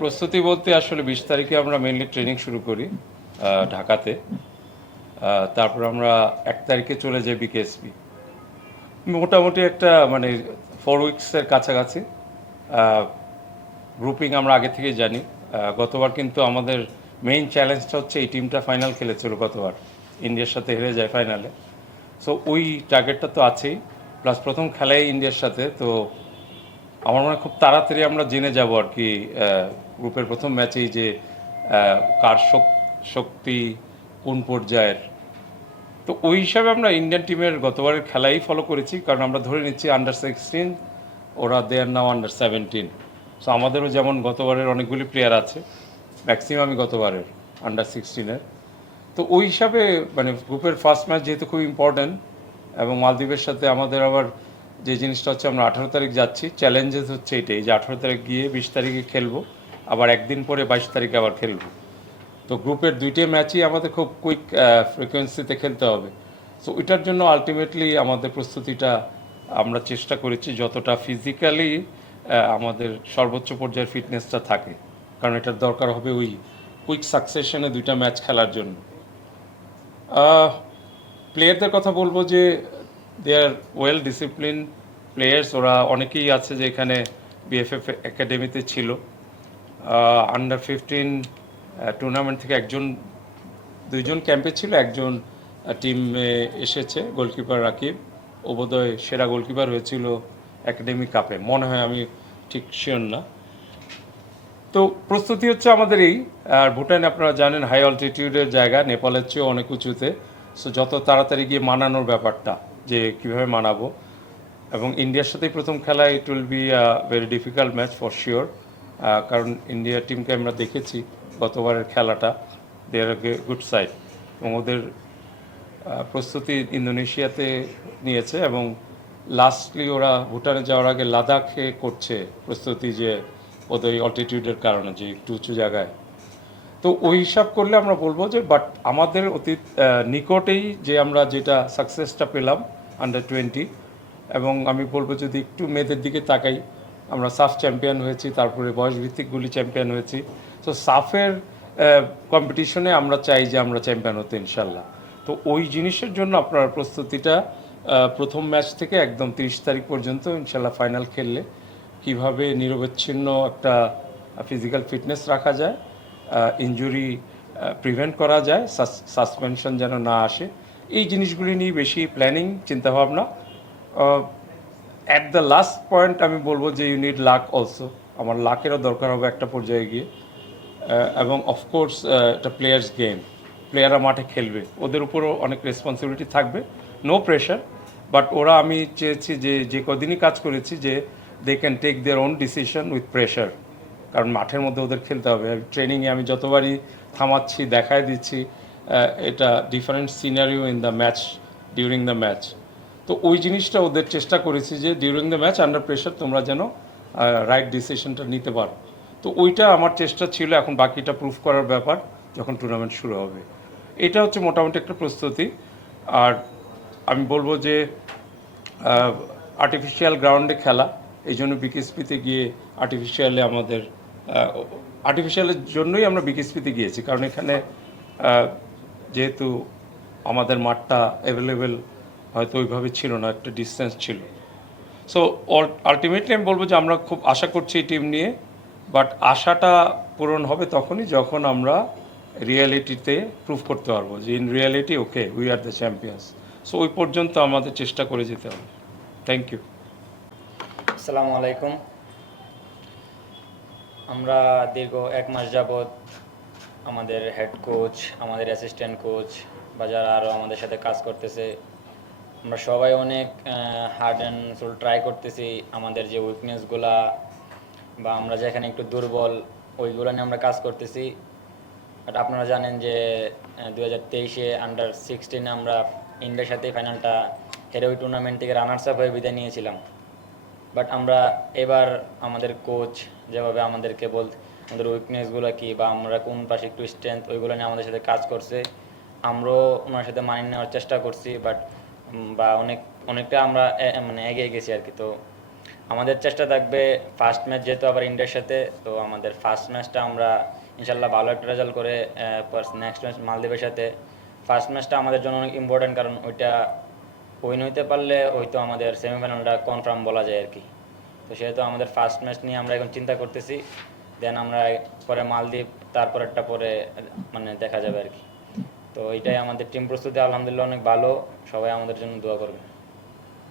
প্রস্তুতি বলতে আসলে বিশ তারিখে আমরা মেনলি ট্রেনিং শুরু করি ঢাকাতে তারপর আমরা এক তারিখে চলে যাই বিকেএসপি মোটামুটি একটা মানে ফোর উইকসের কাছাকাছি গ্রুপিং আমরা আগে থেকেই জানি গতবার কিন্তু আমাদের মেইন চ্যালেঞ্জটা হচ্ছে এই টিমটা ফাইনাল খেলেছিল গতবার ইন্ডিয়ার সাথে হেরে যায় ফাইনালে সো ওই টার্গেটটা তো আছেই প্লাস প্রথম খেলাই ইন্ডিয়ার সাথে তো আমার মনে খুব তাড়াতাড়ি আমরা জেনে যাব আর কি গ্রুপের প্রথম ম্যাচেই যে কার শক্তি কোন পর্যায়ের তো ওই হিসাবে আমরা ইন্ডিয়ান টিমের গতবারের খেলাই ফলো করেছি কারণ আমরা ধরে নিচ্ছি আন্ডার সিক্সটিন ওরা they're now under seventeen so আমাদেরও যেমন গতবারের অনেকগুলি প্লেয়ার আছে ম্যাক্সিমামই গতবারের আন্ডার সিক্সটিনের তো ওই হিসাবে মানে গ্রুপের ফার্স্ট ম্যাচ যেহেতু খুব ইম্পর্ট্যান্ট এবং মালদ্বীপের সাথে আমাদের আবার যে জিনিসটা হচ্ছে আমরা আঠারো তারিখ যাচ্ছি চ্যালেঞ্জেস হচ্ছে এটাই যে আঠারো তারিখ গিয়ে বিশ তারিখে খেলবো আবার একদিন পরে বাইশ তারিখে আবার খেলবো তো গ্রুপের দুইটি ম্যাচই আমাদের খুব কুইক ফ্রিকোয়েন্সিতে খেলতে হবে সো ওইটার জন্য আলটিমেটলি আমাদের প্রস্তুতিটা আমরা চেষ্টা করেছি যতটা ফিজিক্যালি আমাদের সর্বোচ্চ পর্যায়ের ফিটনেসটা থাকে কারণ এটার দরকার হবে ওই কুইক সাকসেশনে দুইটা ম্যাচ খেলার জন্য প্লেয়ারদের কথা বলবো যে they are well discipline players ওরা অনেকেই আছে যে এখানে বিএফএফ একাডেমিতে ছিল আন্ডার ফিফটিন টুর্নামেন্ট থেকে একজন দুইজন ক্যাম্পে ছিল একজন টিমে এসেছে গোলকিপার রাকিব অবোধয় সেরা গোলকিপার হয়েছিল একাডেমি কাপে মনে হয় আমি ঠিক শিওর না তো প্রস্তুতি হচ্ছে আমাদের এই আর ভুটান আপনারা জানেন হাই অলটিটিউডের জায়গা নেপালের চেয়েও অনেক উঁচুতে সো যত তাড়াতাড়ি গিয়ে মানানোর ব্যাপারটা যে কিভাবে মানাবো এবং ইন্ডিয়ার সাথেই প্রথম খেলা it will be very difficult match for sure কারণ ইন্ডিয়ার টিমকে আমরা দেখেছি গতবারের খেলাটা দে আর গুড সাইড এবং ওদের প্রস্তুতি ইন্দোনেশিয়াতে নিয়েছে এবং লাস্টলি ওরা ভুটানে যাওয়ার আগে লাদাখে করছে প্রস্তুতি যে ওদের অল্টিটিউডের কারণে যে একটু উঁচু জায়গায় তো ওই হিসাব করলে আমরা বলবো যে বাট আমাদের অতীত নিকটেই যে আমরা যেটা সাকসেসটা পেলাম আন্ডার টোয়েন্টি এবং আমি বলবো যদি একটু মেয়েদের দিকে তাকাই আমরা সাফ চ্যাম্পিয়ন হয়েছি তারপরে বয়সভিত্তিকগুলি চ্যাম্পিয়ন হয়েছি তো সাফের কম্পিটিশনে আমরা চাই যে আমরা চ্যাম্পিয়ন হতে ইনশাল্লাহ তো ওই জিনিসের জন্য আপনার প্রস্তুতিটা প্রথম ম্যাচ থেকে একদম তিরিশ তারিখ পর্যন্ত ইনশাল্লাহ ফাইনাল খেললে কিভাবে নিরবচ্ছিন্ন একটা ফিজিক্যাল ফিটনেস রাখা যায় ইঞ্জুরি প্রিভেন্ট করা যায় সাসপেনশন যেন না আসে এই জিনিসগুলি নিয়ে বেশি প্ল্যানিং চিন্তাভাবনা অ্যাট দ্য লাস্ট পয়েন্ট আমি বলবো যে ইউ নিড লাক অলসো আমার লাকেরও দরকার হবে একটা পর্যায়ে গিয়ে এবং অফকোর্স একটা প্লেয়ার্স গেম প্লেয়াররা মাঠে খেলবে ওদের উপরও অনেক রেসপন্সিবিলিটি থাকবে নো প্রেশার বাট ওরা আমি চেয়েছি যে যে কদিনই কাজ করেছি যে they can take their own decision with pressure কারণ মাঠের মধ্যে ওদের খেলতে হবে ট্রেনিংয়ে আমি যতবারই থামাচ্ছি দেখায় দিচ্ছি এটা different scenario in the match during the match তো ওই জিনিসটা ওদের চেষ্টা করেছি যে during the match under pressure তোমরা যেন রাইট ডিসিশনটা নিতে পারো তো ওইটা আমার চেষ্টা ছিল এখন বাকিটা প্রুফ করার ব্যাপার যখন টুর্নামেন্ট শুরু হবে এটা হচ্ছে মোটামুটি একটা প্রস্তুতি আর আমি বলবো যে আর্টিফিশিয়াল গ্রাউন্ডে খেলা এই জন্য বিকেএসপিতে গিয়ে আর্টিফিশিয়ালে আমাদের আর্টিফিশিয়ালের জন্যই আমরা বিকেএসপিতে গিয়েছি কারণ এখানে যেহেতু আমাদের মাঠটা অ্যাভেলেবেল হয়তো ওইভাবে ছিল না একটা ডিস্টেন্স ছিল সো আলটিমেটলি আমি বলবো যে আমরা খুব আশা করছি এই টিম নিয়ে বাট আশাটা পূরণ হবে তখনই যখন আমরা রিয়ালিটিতে প্রুভ করতে পারবো যে in reality okay we are the champions so ওই পর্যন্ত আমাদের চেষ্টা করে যেতে হবে থ্যাংক ইউ আসসালামু আলাইকুম আমরা দীর্ঘ এক মাস যাবত আমাদের হেড কোচ আমাদের অ্যাসিস্ট্যান্ট কোচ বা যারা আরও আমাদের সাথে কাজ করতেছে আমরা সবাই অনেক হার্ড অ্যান্ড সোল ট্রাই করতেছি আমাদের যে উইকনেসগুলা বা আমরা যেখানে একটু দুর্বল ওইগুলো নিয়ে আমরা কাজ করতেছি বাট আপনারা জানেন যে দু হাজার তেইশে আন্ডার সিক্সটিনে আমরা ইন্ডিয়ার সাথে ফাইনালটা হেরে ওই টুর্নামেন্ট থেকে রানার্স আপ হয়ে বিদায় নিয়েছিলাম বাট আমরা এবার আমাদের কোচ যেভাবে আমাদেরকে বল আমাদের উইকনেসগুলো কী বা আমরা কোন পাশে একটু স্ট্রেংথ ওইগুলো নিয়ে আমাদের সাথে কাজ করছে আমরাও ওনার সাথে মানিয়ে নেওয়ার চেষ্টা করছি বাট বা অনেক অনেকটা আমরা মানে এগিয়ে গেছি আর কি তো আমাদের চেষ্টা থাকবে ফার্স্ট ম্যাচ যেহেতু আবার ইন্ডিয়ার সাথে তো আমাদের ফার্স্ট ম্যাচটা আমরা ইনশাল্লাহ ভালো একটা রেজাল্ট করে নেক্সট ম্যাচ মালদ্বীপের সাথে ফার্স্ট ম্যাচটা আমাদের জন্য অনেক ইম্পর্ট্যান্ট কারণ ওইটা উইন হইতে পারলে হয়তো আমাদের সেমিফাইনালটা কনফার্ম বলা যায় আর কি তো সেহেতু আমাদের ফার্স্ট ম্যাচ নিয়ে আমরা এখন চিন্তা করতেছি দেন আমরা পরে মালদ্বীপ একটা পরে মানে দেখা যাবে আর কি তো এটাই আমাদের টিম প্রস্তুতি আলহামদুলিল্লাহ অনেক ভালো সবাই আমাদের জন্য দোয়া করবে